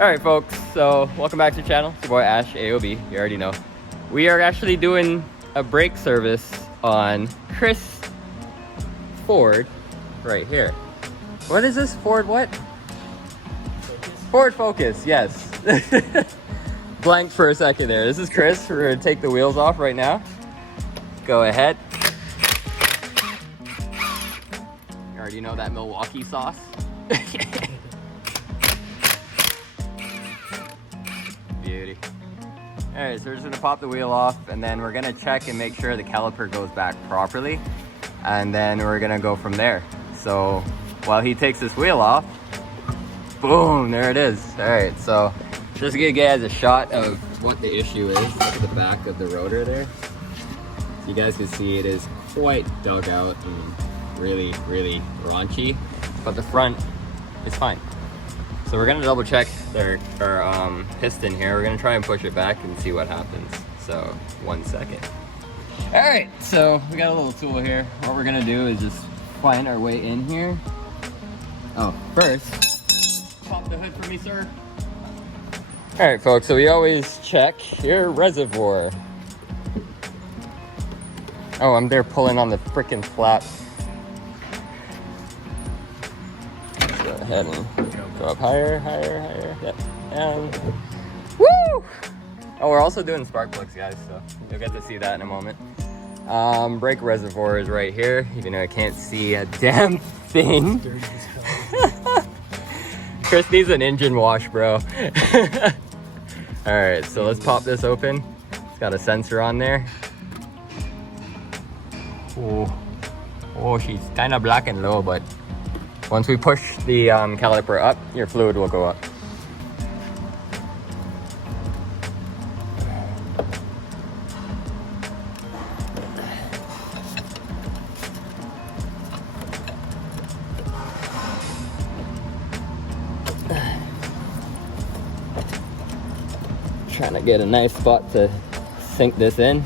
Alright folks, so welcome back to the channel. It's your boy Ash, AOB, you already know. We are actually doing a brake service on Chris Ford right here. What is this? Ford what? Ford Focus, yes. Blank for a second there. This is Chris. We're gonna take the wheels off right now. Go ahead. You already know that Milwaukee sauce. Beauty. Alright, so we're just gonna pop the wheel off and then we're gonna check and make sure the caliper goes back properly. And then we're gonna go from there. So while he takes this wheel off, boom, there it is. Alright, so just gonna get a shot of what the issue is. Look at the back of the rotor there. So you guys can see it is quite dug out and really raunchy, but the front is fine. So we're gonna double check our piston here. We're gonna try and push it back and see what happens. So 1 second. All right, so we got a little tool here. What we're gonna do is just find our way in here. Oh, first, pop the hood for me, sir. All right, folks, so we always check your reservoir. Oh, I'm there pulling on the freaking flap. Let's go ahead and go up higher. Yep. And woo! Oh, we're also doing spark plugs, guys, so you'll get to see that in a moment. Brake reservoir is right here, even though I can't see a damn thing. Chris needs an engine wash, bro. All right, so let's pop this open. It's got a sensor on there. Oh, she's kind of black and low, but once we push the caliper up, your fluid will go up. Trying to get a nice spot to sink this in.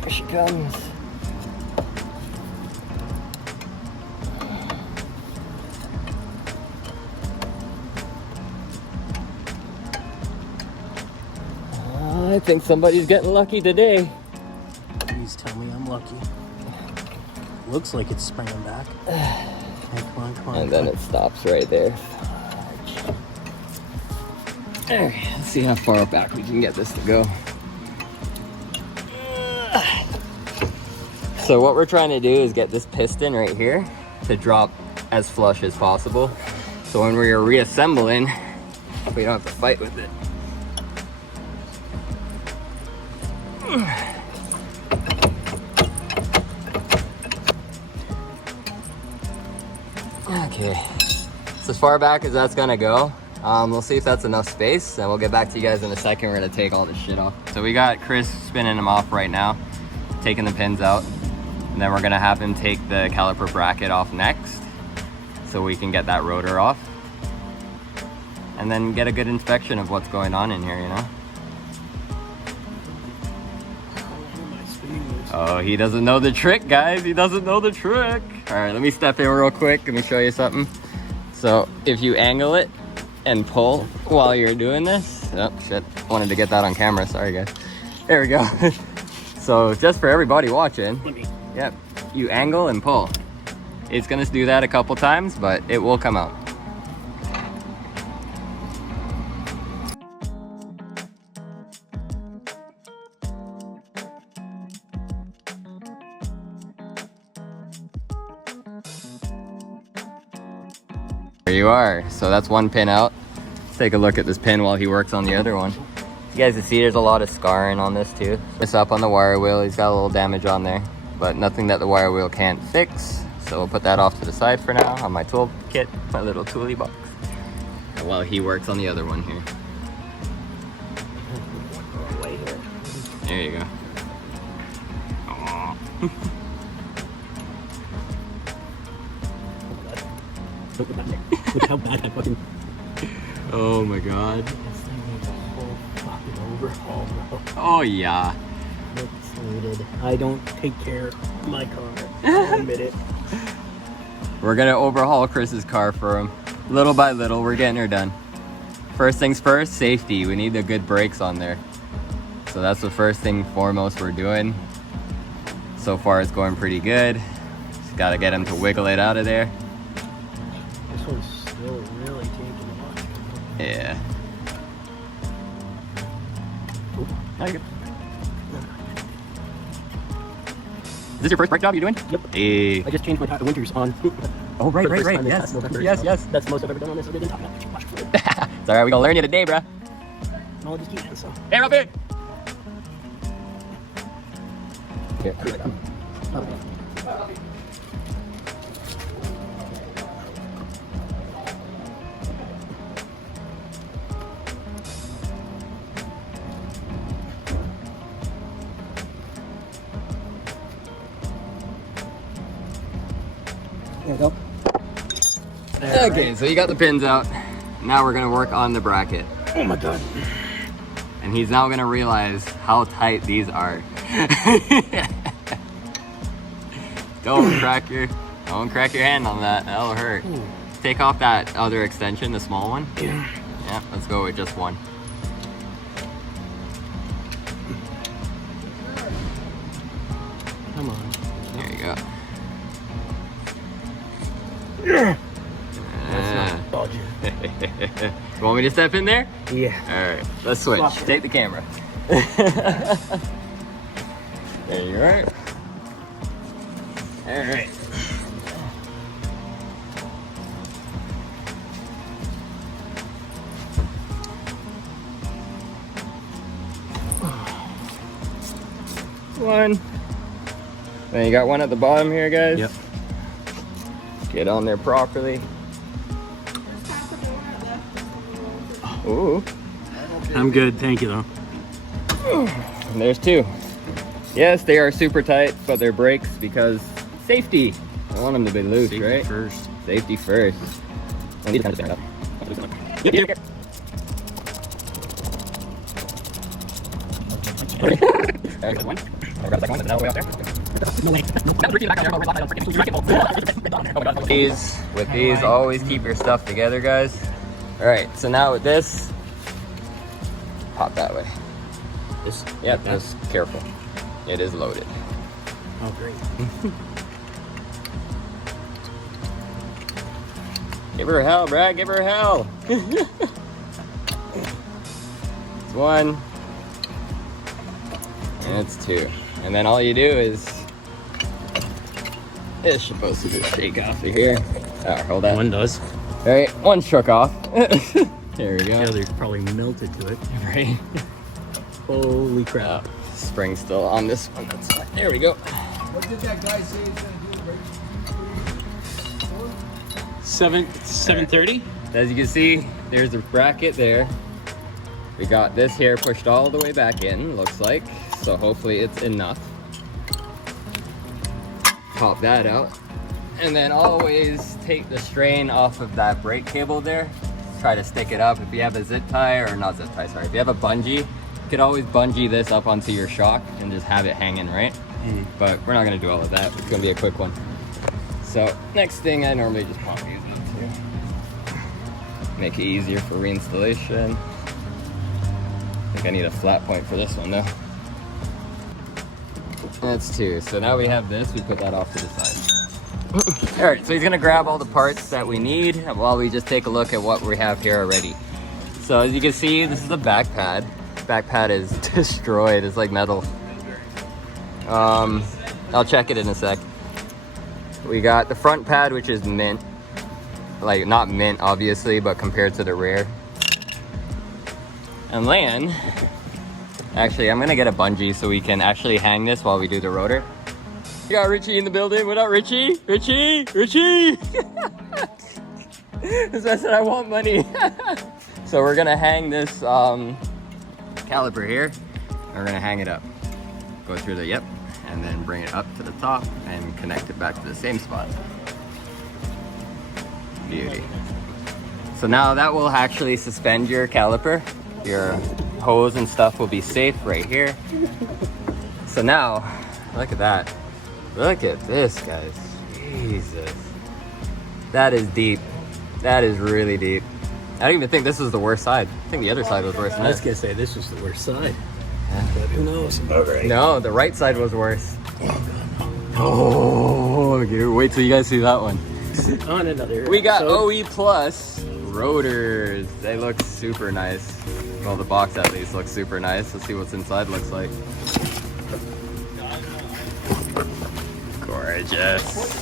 There she comes. I think somebody's getting lucky today. Please tell me I'm lucky. Looks like it's springing back. Hey, come on. And then it stops right there. Alright, let's see how far back we can get this to go. So what we're trying to do is get this piston right here to drop as flush as possible. So when we're reassembling, we don't have to fight with it. Okay, so as far back as that's gonna go, we'll see if that's enough space, and we'll get back to you guys in a second. We're gonna take all this shit off. So we got Chris spinning them off right now, taking the pins out, and then we're gonna have him take the caliper bracket off next, so we can get that rotor off, and then get a good inspection of what's going on in here, you know? Oh, he doesn't know the trick, guys. He doesn't know the trick. All right, let me step in real quick. Let me show you something. So if you angle it and pull while you're doing this, oh shit, wanted to get that on camera. Sorry, guys. There we go. So just for everybody watching, yep, you angle and pull. It's gonna do that a couple times, but it will come out. There you are. So that's one pin out. Let's take a look at this pin while he works on the other one. You guys can see there's a lot of scarring on this too. It's up on the wire wheel. He's got a little damage on there, but nothing that the wire wheel can't fix. So we'll put that off to the side for now on my tool kit, my little toolie box, while he works on the other one here. There you go. Look how bad I fucking... Oh my god. This thing needs a whole fucking overhaul, bro. Oh yeah. Looks needed. I don't take care of my car. I'll admit it. We're gonna overhaul Chris's car for him. Little by little, we're getting her done. First things first, safety. We need the good brakes on there. So that's the first thing foremost we're doing. So far it's going pretty good. Just gotta get him to wiggle it out of there. This one's still really taking a lot. Yeah. Now you're good. Is this your first brake job you're doing? Yep. Hey. I just changed my winters on. Oh, right, For the right, first right. time this Yes, past November, yes, so yes. That's the most I've ever done on this. Other than top notch. Watch it. It's alright, we gonna learn you today, bruh. No, just keep it, so. Hey, Ruffy! Here. There we go. Okay, so you got the pins out. Now we're gonna work on the bracket. Oh my god. And he's now gonna realize how tight these are. Don't crack your hand on that. That'll hurt. Take off that other extension, the small one. Yeah. Yeah, let's go with just one. Come on. There you go. That's not budging. You want me to step in there? Yeah. Alright, let's switch. Swap it. Take the camera. There you are. Alright. One. Then you got one at the bottom here, guys. Yep. Get on there properly. Ooh. I'm good, thank you though. And there's two. Yes, they are super tight, but they're brakes because safety. I want them to be loose, Safety right? first. Safety first. I need to kind of stand up. Yep. One. I'll grab the second one, that's all the way out there. No way. With these, always keep your stuff together, guys. All right, so now with this, pop that way. This. Yeah, just careful. It is loaded. Oh great. Give her hell, Brad. Give her hell. It's one. And it's two. And then all you do is, it's supposed to just shake off of here. Oh, hold that. One does. All right, one shook off. There we The go. other's probably melted to it. Right. Holy crap. Spring's still on this one. That's fine. There we go. What did that guy say he's gonna do? 7:30. As you can see, there's a bracket there. We got this here pushed all the way back in, looks like. So hopefully it's enough. Pop that out. And then always take the strain off of that brake cable there. Try to stick it up. If you have a zip tie, or not zip tie, sorry. If you have a bungee, you could always bungee this up onto your shock and just have it hanging, right? But we're not gonna do all of that. It's gonna be a quick one. So next thing, I normally just pop these up too. Make it easier for reinstallation. I think I need a flat point for this one though. That's two. So now we have this, we put that off to the side. All right, so he's gonna grab all the parts that we need while we just take a look at what we have here already. So as you can see, this is the back pad. Back pad is destroyed, it's like metal. I'll check it in a sec. We got the front pad, which is mint. Like, not mint, obviously, but compared to the rear. And then, actually, I'm gonna get a bungee so we can actually hang this while we do the rotor. We got Richie in the building. What up, Richie? Richie! Richie! This guy said I want money. So we're gonna hang this caliper here. And we're gonna hang it up. Go through the, yep. And then bring it up to the top and connect it back to the same spot. Beauty. So now that will actually suspend your caliper. Your hose and stuff will be safe right here. So now, look at that. Look at this, guys. Jesus. That is deep. That is really deep. I don't even think this is the worst side. I think the other side was worse than I was this. gonna say this was the worst side. But who knows? No, the right side was worse. Oh, dude, wait till you guys see that one. On another. We got episode. OE Plus rotors. They look super nice. Well, the box at least looks super nice. Let's see what's inside looks like. Gorgeous.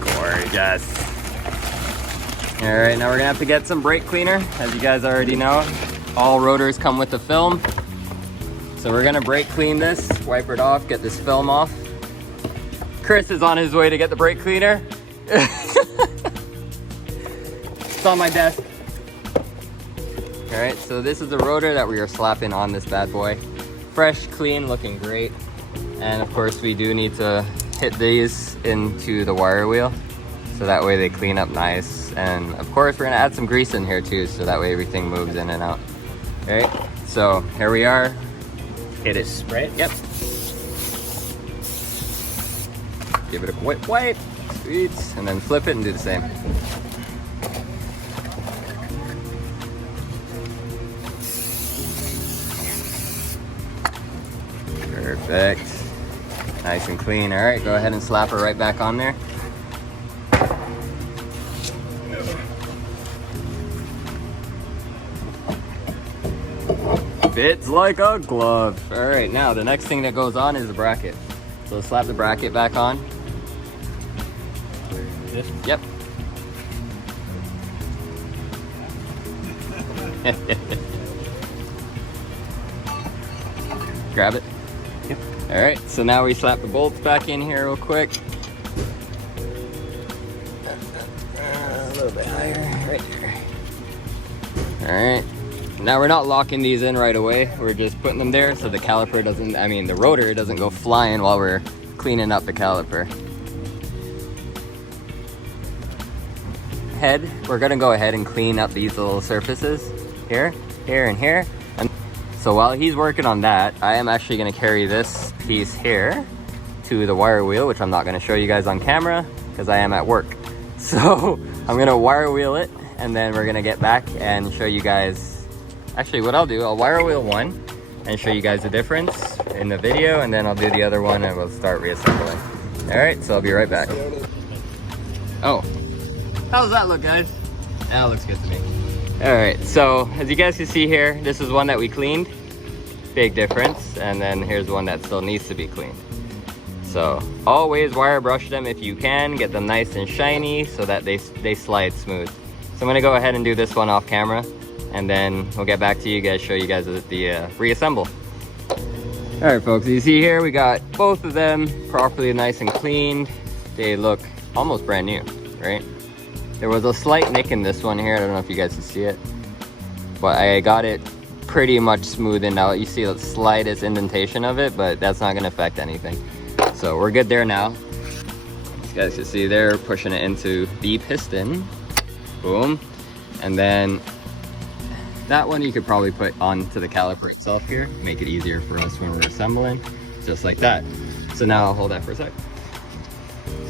Gorgeous. All right, now we're gonna have to get some brake cleaner. As you guys already know, all rotors come with the film. So we're gonna brake clean this, wipe it off, get this film off. Chris is on his way to get the brake cleaner. It's on my desk. All right, so this is the rotor that we are slapping on this bad boy. Fresh, clean, looking great. And of course we do need to hit these into the wire wheel so that way they clean up nice. And of course we're gonna add some grease in here too so that way everything moves in and out. All right, so here we are. Hit it. Right? Yep. Give it a quick wipe. Sweet. And then flip it and do the same. Perfect. Nice and clean. All right, go ahead and slap her right back on there. Fits like a glove. All right, now the next thing that goes on is the bracket. So slap the bracket back on. This? Yep. Grab it. Yep. All right, so now we slap the bolts back in here real quick. A little bit higher, right here. All right. Now we're not locking these in right away. We're just putting them there so the caliper doesn't, the rotor doesn't go flying while we're cleaning up the caliper. Head, we're gonna go ahead and clean up these little surfaces here, here, and here. And so while he's working on that, I am actually gonna carry this piece here to the wire wheel, which I'm not gonna show you guys on camera because I am at work. So I'm gonna wire wheel it and then we're gonna get back and show you guys. Actually, what I'll do, I'll wire wheel one and show you guys the difference in the video, and then I'll do the other one and we'll start reassembling. All right, so I'll be right back. Oh, how does that look, guys? That looks good to me. All right, so as you guys can see here, this is one that we cleaned. Big difference. And then here's one that still needs to be cleaned. So always wire brush them if you can, get them nice and shiny so that they slide smooth. So I'm gonna go ahead and do this one off camera, and then we'll get back to you guys, show you guys the reassemble. All right, folks, you see here, we got both of them properly nice and cleaned. They look almost brand new, right? There was a slight nick in this one here. I don't know if you guys can see it, but I got it pretty much smoothened out. You see the slightest indentation of it, but that's not gonna affect anything. So we're good there now. You guys can see there, pushing it into the piston. Boom. And then that one you could probably put onto the caliper itself here, make it easier for us when we're assembling, just like that. So now I'll hold that for a sec.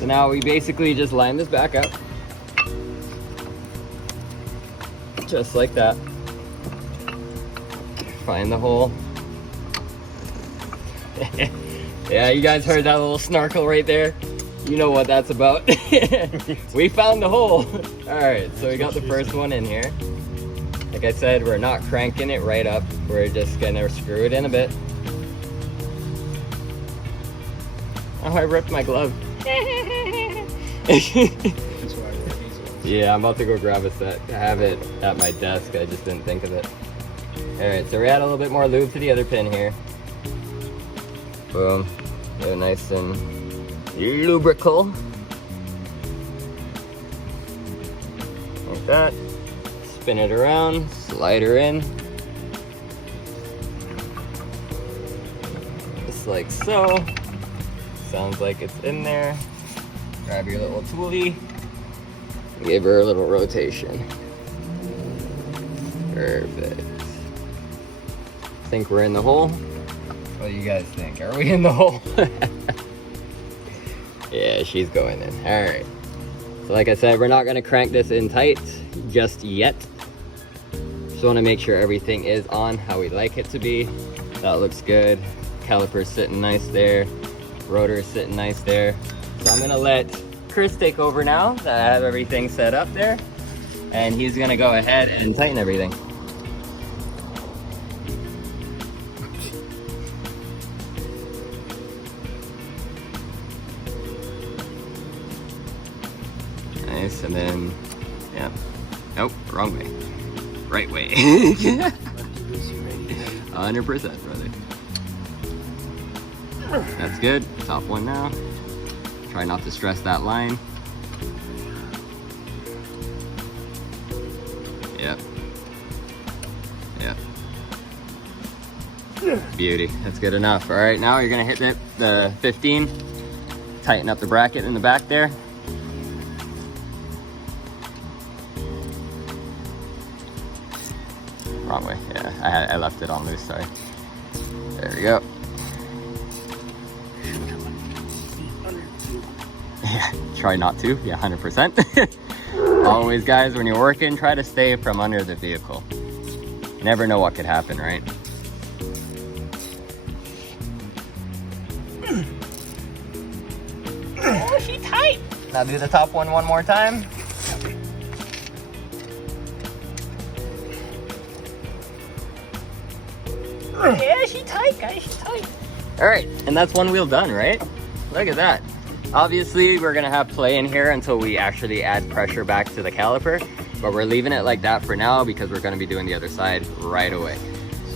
So now we basically just line this back up, just like that. Find the hole. Yeah, you guys heard that little snarkle right there? You know what that's about. We found the hole. All right, so we got the first one in here. Like I said, we're not cranking it right up. We're just gonna screw it in a bit. Oh, I ripped my glove. Yeah, I'm about to go grab a set. I have it at my desk. I just didn't think of it. All right, so we add a little bit more lube to the other pin here. Boom. Get it nice and lubrical. Like that. Spin it around, slide her in. Just like so. Sounds like it's in there. Grab your little toolie. Give her a little rotation. Perfect. Think we're in the hole? What do you guys think? Are we in the hole? Yeah, she's going in. All right. So like I said, we're not gonna crank this in tight just yet. Just wanna make sure everything is on how we like it to be. That looks good. Caliper's sitting nice there. Rotor's sitting nice there. So I'm gonna let Chris take over now that I have everything set up there. And he's gonna go ahead and tighten everything. Nice, and then, yeah. Nope, wrong way. Right way. 100%, brother. That's good. Top one now. Try not to stress that line. Yep. Yep. Beauty. That's good enough. All right, now you're gonna hit the 15. Tighten up the bracket in the back there. Wrong way. Yeah, I left it on loose, sorry. There we go. Yeah, try not to. Yeah, 100%. Always, guys, when you're working, try to stay from under the vehicle. You never know what could happen, right? Oh, she tight. Now do the top one more time. Yeah, she tight, guys, she tight. All right, and that's one wheel done, right? Look at that. Obviously, we're gonna have play in here until we actually add pressure back to the caliper, but we're leaving it like that for now because we're gonna be doing the other side right away.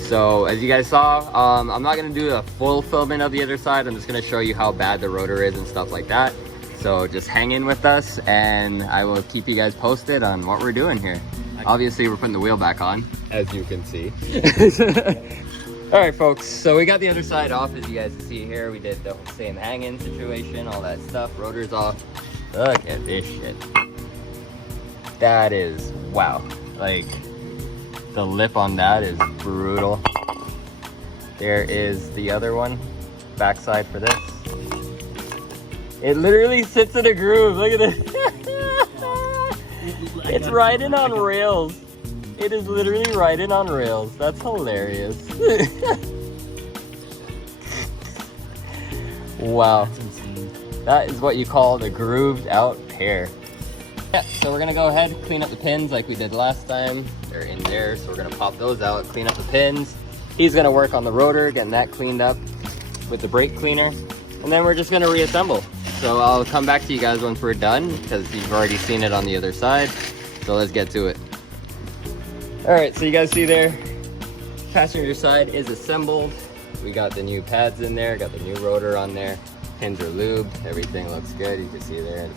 So as you guys saw, I'm not gonna do a full filming of the other side. I'm just gonna show you how bad the rotor is and stuff like that. So just hang in with us and I will keep you guys posted on what we're doing here. Obviously, we're putting the wheel back on, as you can see. All right, folks, so we got the other side off, as you guys can see here. We did the same hang-in situation, all that stuff. Rotor's off. Look at this shit. That is, wow. Like, the lip on that is brutal. There is the other one, backside for this. It literally sits in a groove. Look at this. It's riding on rails. It is literally riding on rails. That's hilarious. Wow. That's insane. That is what you call the grooved out pair. Yeah, so we're gonna go ahead and clean up the pins like we did last time. They're in there, so we're gonna pop those out, clean up the pins. He's gonna work on the rotor, getting that cleaned up with the brake cleaner. And then we're just gonna reassemble. So I'll come back to you guys once we're done because you've already seen it on the other side. So let's get to it. All right, so you guys see there, passenger side is assembled. We got the new pads in there, got the new rotor on there. Pins are lubed, everything looks good. You can see there.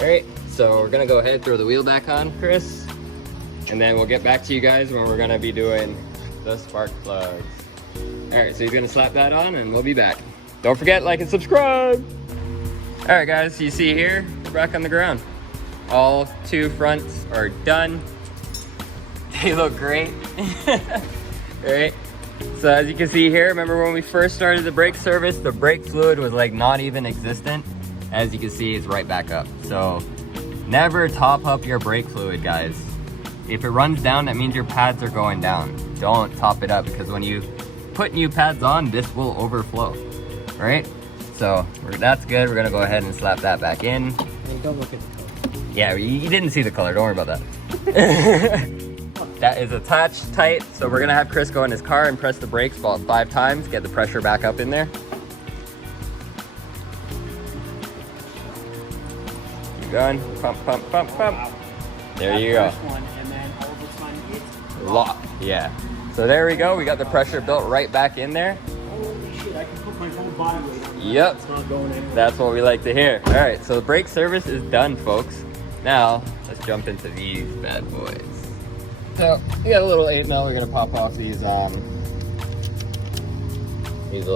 All right, so we're gonna go ahead, throw the wheel back on, Chris. And then we'll get back to you guys when we're gonna be doing the spark plugs. All right, so he's gonna slap that on and we'll be back. Don't forget, like and subscribe. All right, guys, you see here, we're back on the ground. All two fronts are done. They look great. All right. So as you can see here, remember when we first started the brake service, the brake fluid was like not even existent. As you can see, it's right back up. So never top up your brake fluid, guys. If it runs down, that means your pads are going down. Don't top it up because when you put new pads on, this will overflow. All right. So that's good. We're gonna go ahead and slap that back in. Hey, don't look at the color. Yeah, you didn't see the color. Don't worry about that. That is attached tight. So we're gonna have Chris go in his car and press the brakes about 5 times, get the pressure back up in there. Keep going. Pump, pump, pump, pump. There you go. First one, and then all of a sudden it's Lock. Yeah. So there we go. We got the pressure built right back in there. holy shit, I can put my whole body weight on that. Yep. It's not going anywhere. That's what we like to hear. All right, so the brake service is done, folks. Now, let's jump into these bad boys. So, we got a little 8-mil. We're gonna pop off these little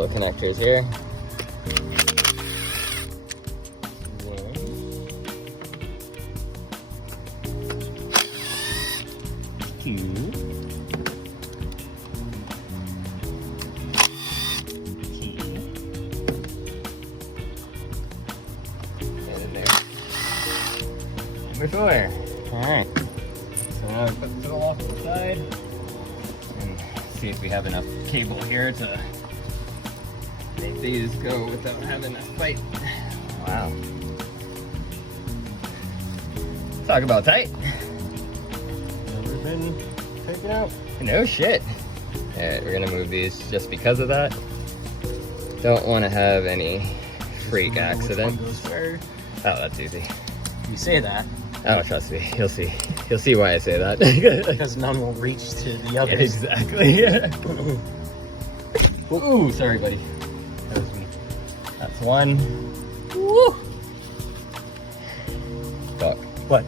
connectors here. One. Two. And in there. before. Alright. So now put this all off to the side and see if we have enough cable here to make these go without having a fight. Wow. Talk about tight. Never been taken out. No shit. Alright, we're gonna move these just because of that. Don't want to have any freak accidents. Oh, that's easy. You say that Oh, trust me, you'll see. You'll see why I say that. because none will reach to the others. Exactly. Ooh, sorry, buddy. That was me. That's one. Woo! Fuck. What?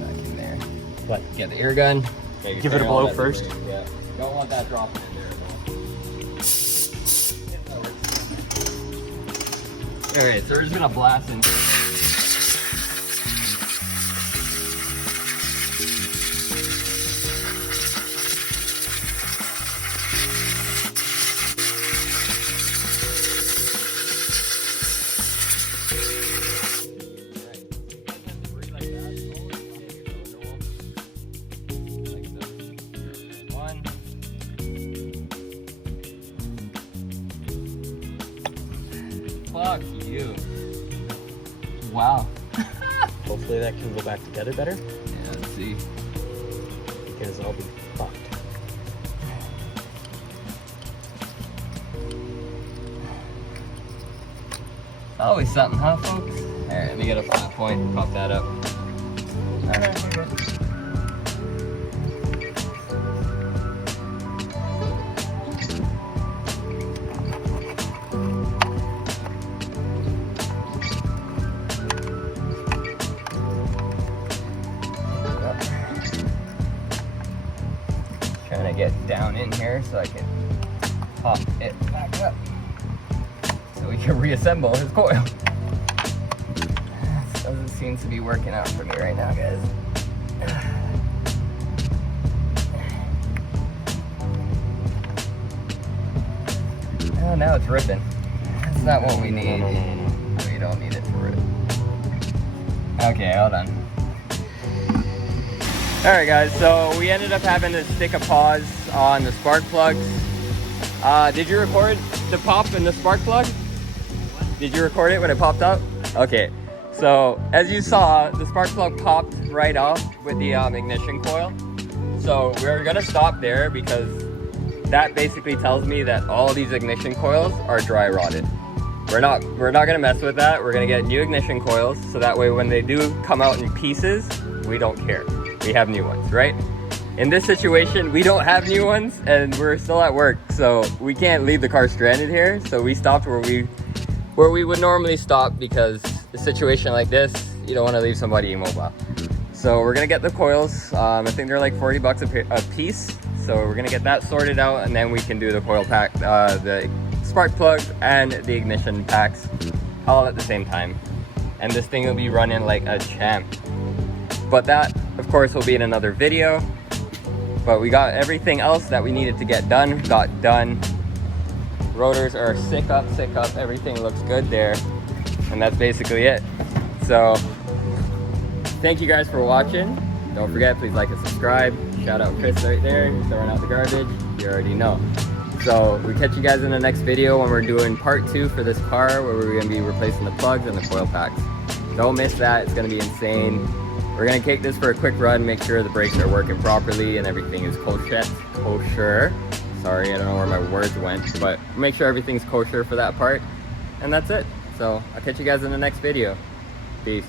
Back in there. What? Get the air gun. Maybe Give it a spray all blow that first. debris. Yeah. Don't want that dropping in there though. Alright, so we're just gonna blast in. Fuck you. Wow. Hopefully that can go back together better Yeah, let's see. because I'll be fucked. Always something, huh, folks? Alright, let me get a flat point, pop that up. Alright, we're good. Trying to get down in here so I can pop it back up so we can reassemble his coil. This doesn't seem to be working out for me right now, guys. Oh, now it's ripping. That's not what we need. We don't need it to rip. Okay, hold on. Alright guys, so we ended up having to stick a pause on the spark plugs. Did you record the pop in the spark plug? Did you record it when it popped up? Okay, so as you saw, the spark plug popped right off with the ignition coil. So we're gonna stop there because that basically tells me that all these ignition coils are dry rotted. We're not gonna mess with that. We're gonna get new ignition coils so that way when they do come out in pieces, we don't care. We have new ones, right? In this situation, we don't have new ones and we're still at work, so we can't leave the car stranded here. So we stopped where we would normally stop because a situation like this, you don't want to leave somebody immobile. So we're gonna get the coils. I think they're like 40 bucks a piece. So we're gonna get that sorted out and then we can do the coil pack, the spark plugs and the ignition packs all at the same time. And this thing will be running like a champ. But that, of course, will be in another video. But we got everything else that we needed to get done, got done. Rotors are sick up, everything looks good there. And that's basically it. So, thank you guys for watching. Don't forget, please like and subscribe. Shout out Chris right there, he's throwing out the garbage. You already know. So, we catch you guys in the next video when we're doing part 2 for this car, where we're gonna be replacing the plugs and the coil packs. Don't miss that, it's gonna be insane. We're gonna take this for a quick run, make sure the brakes are working properly and everything is kosher. Sorry, I don't know where my words went, but make sure everything's kosher for that part. And that's it. So I'll catch you guys in the next video. Peace.